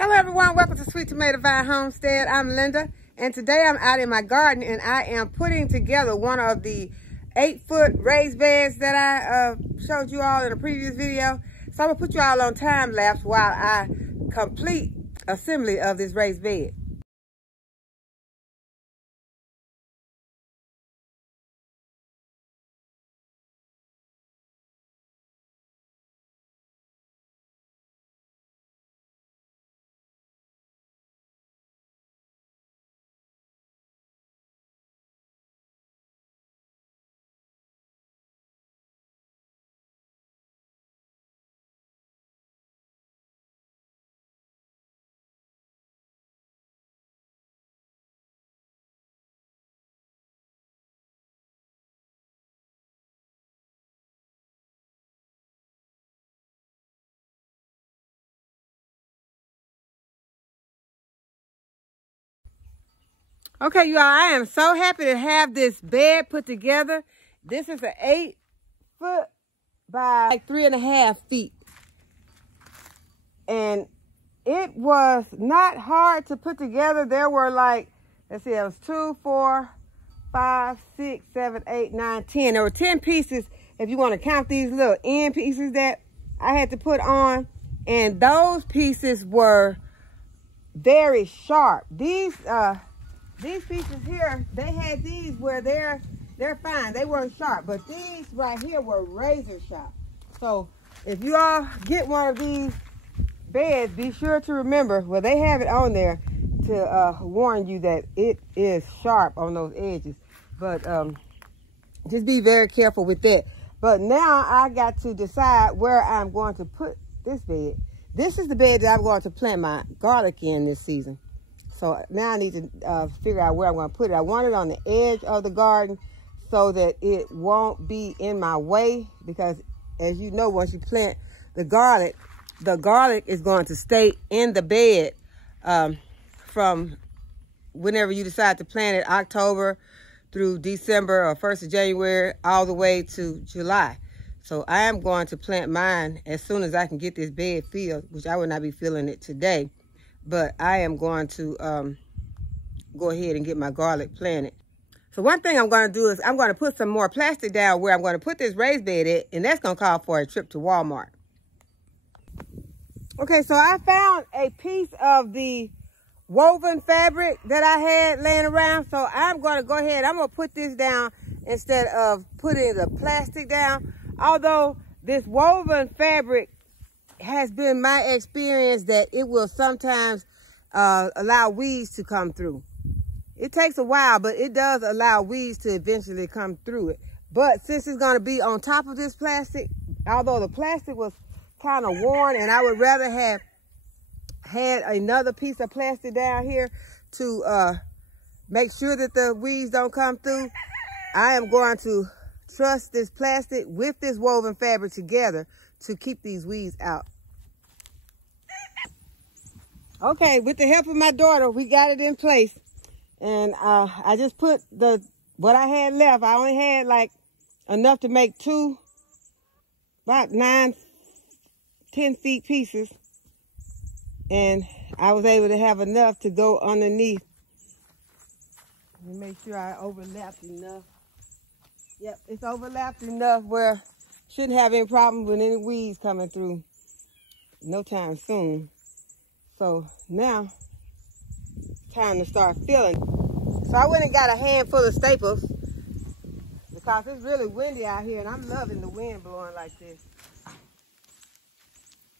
Hello everyone, welcome to Sweet Tomato Vine Homestead. I'm Linda, and today I'm out in my garden and I am putting together one of the 8-foot raised beds that I showed you all in a previous video. So I'm gonna put you all on time lapse while I complete assembly of this raised bed. Okay, you all, I am so happy to have this bed put together. This is an 8-foot by like 3.5 feet. And it was not hard to put together. There were like, let's see, it was 2, 4, 5, 6, 7, 8, 9, 10. There were 10 pieces if you want to count these little end pieces that I had to put on. And those pieces were very sharp. These pieces here, they had these where they're fine. They weren't sharp, but these right here were razor sharp. So if you all get one of these beds, be sure to remember, well, they have it on there to warn you that it is sharp on those edges. But just be very careful with that. But now I got to decide where I'm going to put this bed. This is the bed that I'm going to plant my garlic in this season. So now I need to figure out where I'm going to put it. I want it on the edge of the garden so that it won't be in my way, because as you know, once you plant the garlic is going to stay in the bed from whenever you decide to plant it, October through December or 1st of January, all the way to July. So I am going to plant mine as soon as I can get this bed filled, which I will not be filling it today. But I am going to go ahead and get my garlic planted. So one thing I'm going to do is I'm going to put some more plastic down where I'm going to put this raised bed at, and that's going to call for a trip to Walmart. Okay, so I found a piece of the woven fabric that I had laying around. So I'm going to go ahead, I'm going to put this down instead of putting the plastic down. Although this woven fabric has been my experience that it will sometimes allow weeds to come through. It takes a while, but it does allow weeds to eventually come through it. But since it's going to be on top of this plastic, although the plastic was kind of worn and I would rather have had another piece of plastic down here to make sure that the weeds don't come through, I am going to truss this plastic with this woven fabric together to keep these weeds out. Okay, with the help of my daughter, we got it in place. And I just put what I had left. I only had like enough to make two, about 9, 10 feet pieces. And I was able to have enough to go underneath. Let me make sure I overlapped enough. Yep, it's overlapped enough where shouldn't have any problem with any weeds coming through no time soon. So now, time to start filling. So I went and got a handful of staples because it's really windy out here and I'm loving the wind blowing like this.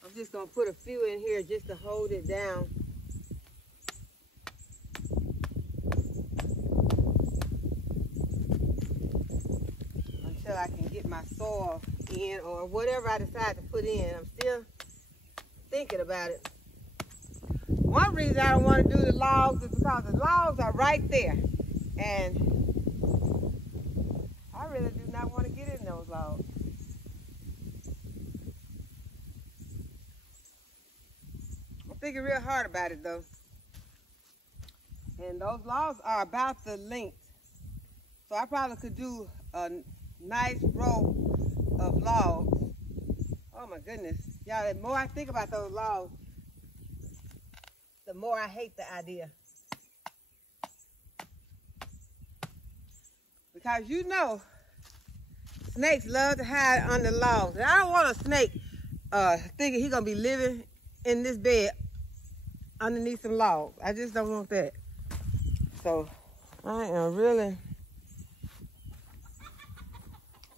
I'm just gonna put a few in here just to hold it down. Until I can get my soil in or whatever I decide to put in. I'm still thinking about it. One reason I don't want to do the logs is because the logs are right there. And I really do not want to get in those logs. I'm thinking real hard about it though. And those logs are about the length. So I probably could do a nice row of logs. Oh my goodness. Y'all, the more I think about those logs, the more I hate the idea. Because you know, snakes love to hide under logs. And I don't want a snake thinking he's going to be living in this bed underneath some logs. I just don't want that. So I am really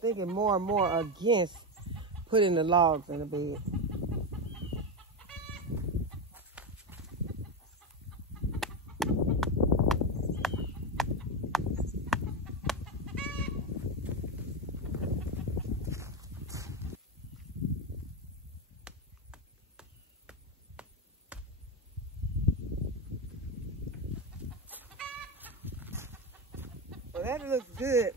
thinking more and more against putting the logs in the bed. Well, that looks good.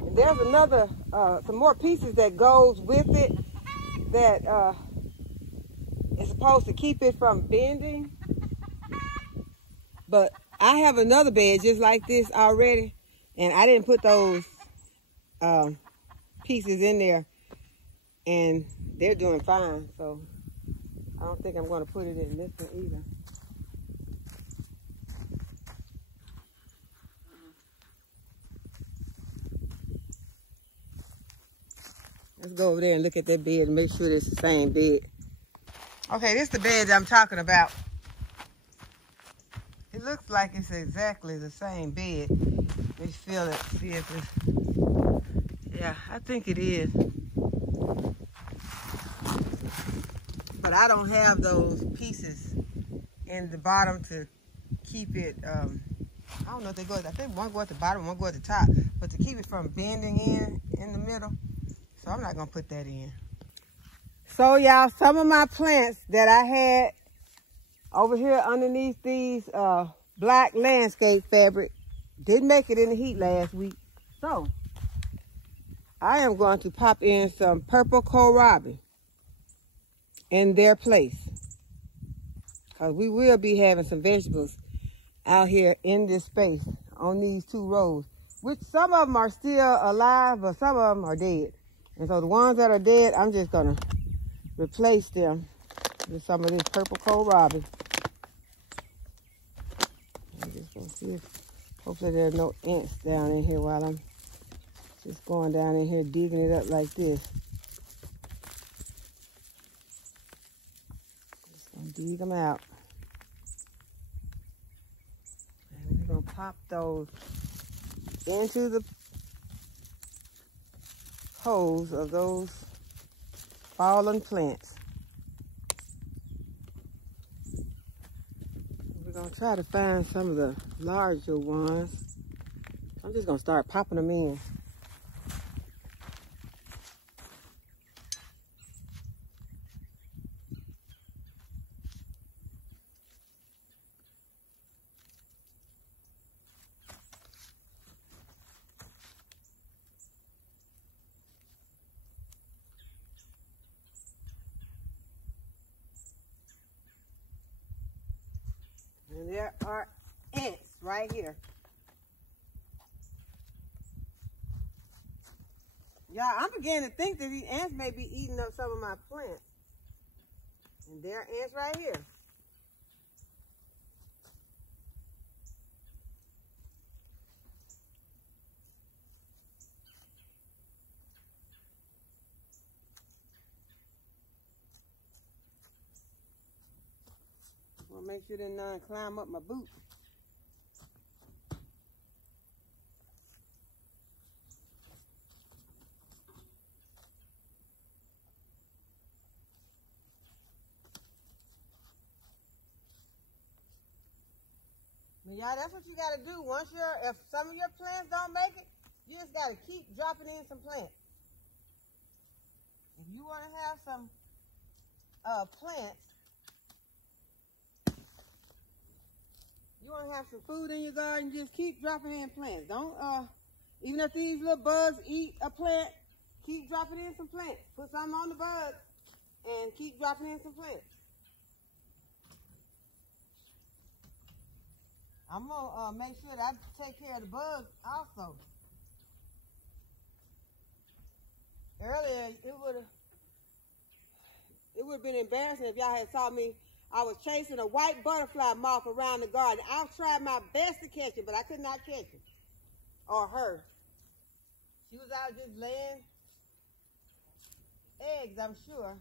And there's another, some more pieces that goes with it that is supposed to keep it from bending. But I have another bed just like this already, and I didn't put those pieces in there, and they're doing fine. So I don't think I'm going to put it in this one either. Let's go over there and look at that bed and make sure it's the same bed. Okay, this is the bed that I'm talking about. It looks like it's exactly the same bed. Let's feel it, see if it's... Yeah, I think it is. But I don't have those pieces in the bottom to keep it, I don't know if they go, I think one go at the bottom, one go at the top. But to keep it from bending in the middle. So I'm not gonna put that in. So y'all, some of my plants that I had over here underneath these black landscape fabric didn't make it in the heat last week. So I am going to pop in some purple kohlrabi in their place. Because we will be having some vegetables out here in this space on these 2 rows. Which some of them are still alive, but some of them are dead. And so the ones that are dead, I'm just gonna replace them with some of this purple kohlrabi. I'm just gonna see if, hopefully there's no ants down in here while I'm just going down in here digging it up like this. Just gonna dig them out. And we're gonna pop those into the holes of those fallen plants. We're gonna try to find some of the larger ones. I'm just gonna start popping them in. And there are ants right here. Y'all, I'm beginning to think that these ants may be eating up some of my plants. And there are ants right here. I'll make sure they don't climb up my boot. Y'all, that's what you gotta do. If some of your plants don't make it, you just gotta keep dropping in some plants. If you wanna have some plants, you want to have some food in your garden, just keep dropping in plants. Don't, even if these little bugs eat a plant, keep dropping in some plants. Put something on the bug and keep dropping in some plants. I'm going to make sure that I take care of the bugs also. Earlier, it would have would have been embarrassing if y'all had saw me. I was chasing a white butterfly moth around the garden. I tried my best to catch it, but I could not catch it. Or her. She was out just laying eggs, I'm sure.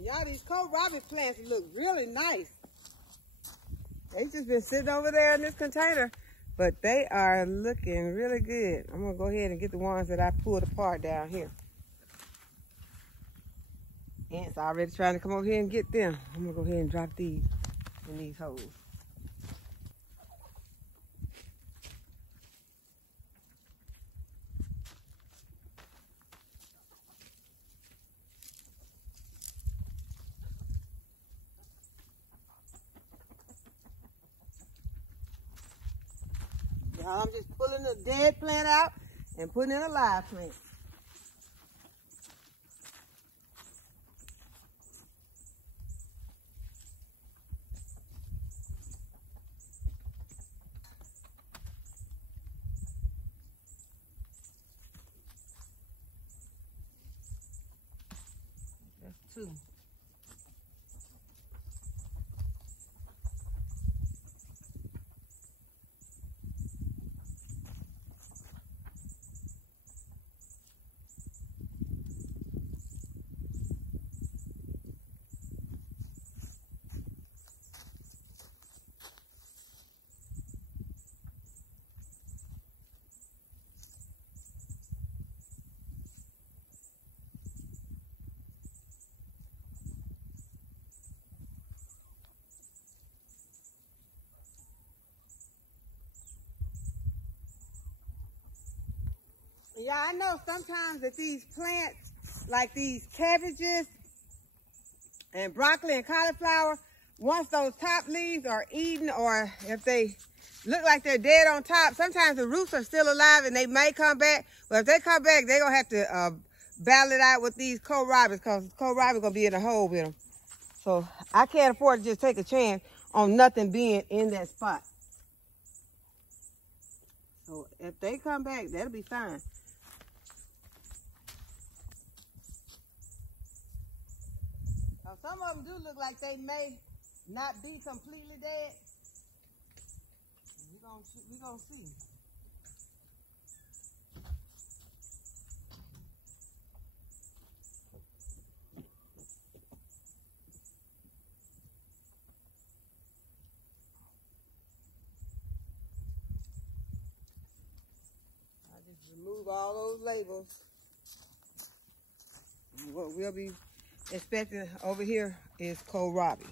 Y'all, these kohlrabi plants look really nice. They just been sitting over there in this container, but they are looking really good. I'm gonna go ahead and get the ones that I pulled apart down here. Ants already trying to come over here and get them. I'm gonna go ahead and drop these in these holes. I'm just pulling a dead plant out and putting in a live plant. That's two. Yeah, I know sometimes that these plants, like these cabbages and broccoli and cauliflower, once those top leaves are eaten, or if they look like they're dead on top, sometimes the roots are still alive and they may come back. But if they come back, they're going to have to battle it out with these kohlrabi, because kohlrabi going to be in a hole with them. So I can't afford to just take a chance on nothing being in that spot. So if they come back, that'll be fine. Now, some of them do look like they may not be completely dead. We're gonna see. I just remove all those labels. And what we'll be expecting over here is kohlrabi.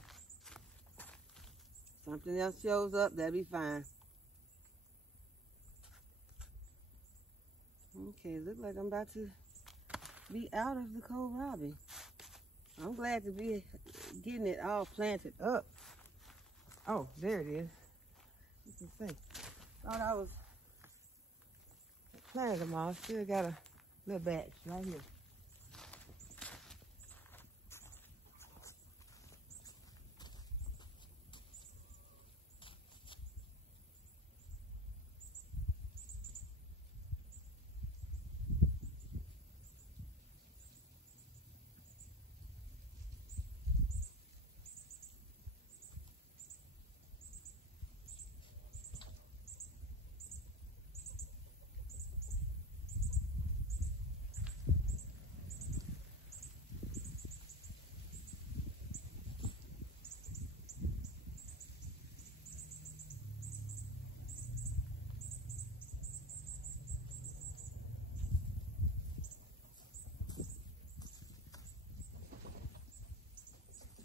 Something else shows up, that'll be fine. Okay, look like I'm about to be out of the kohlrabi. I'm glad to be getting it all planted up. Oh, there it is. You can see. Thought I was planted them all. Still gotta Little batch right here.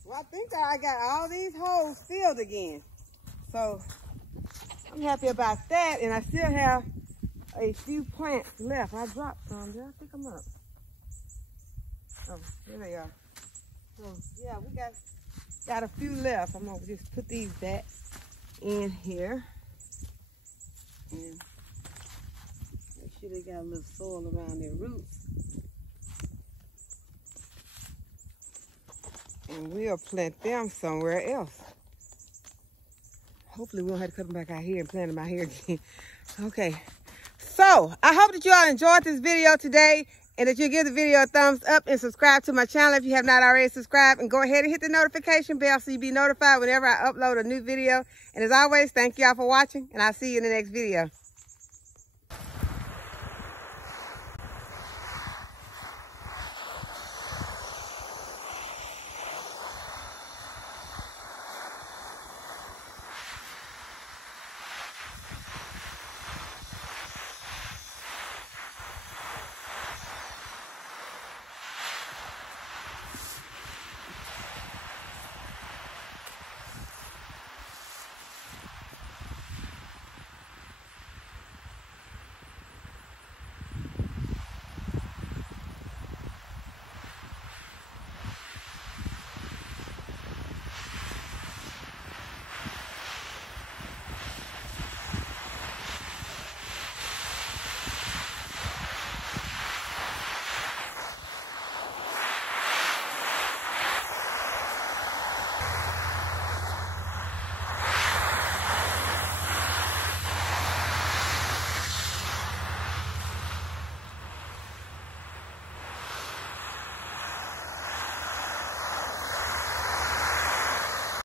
Well, I think I got all these holes filled again. So I'm happy about that. And I still have a few plants left. I dropped some. Did I pick them up? Oh, there they are. So yeah, we got a few left. I'm gonna just put these back in here. And make sure they got a little soil around their roots. And we'll plant them somewhere else. Hopefully we won't have to cut them back out here and plant them out here again. Okay, so I hope that you all enjoyed this video today and that you'll give the video a thumbs up and subscribe to my channel if you have not already subscribed. And go ahead and hit the notification bell so you'll be notified whenever I upload a new video. And as always, thank y'all for watching, and I'll see you in the next video.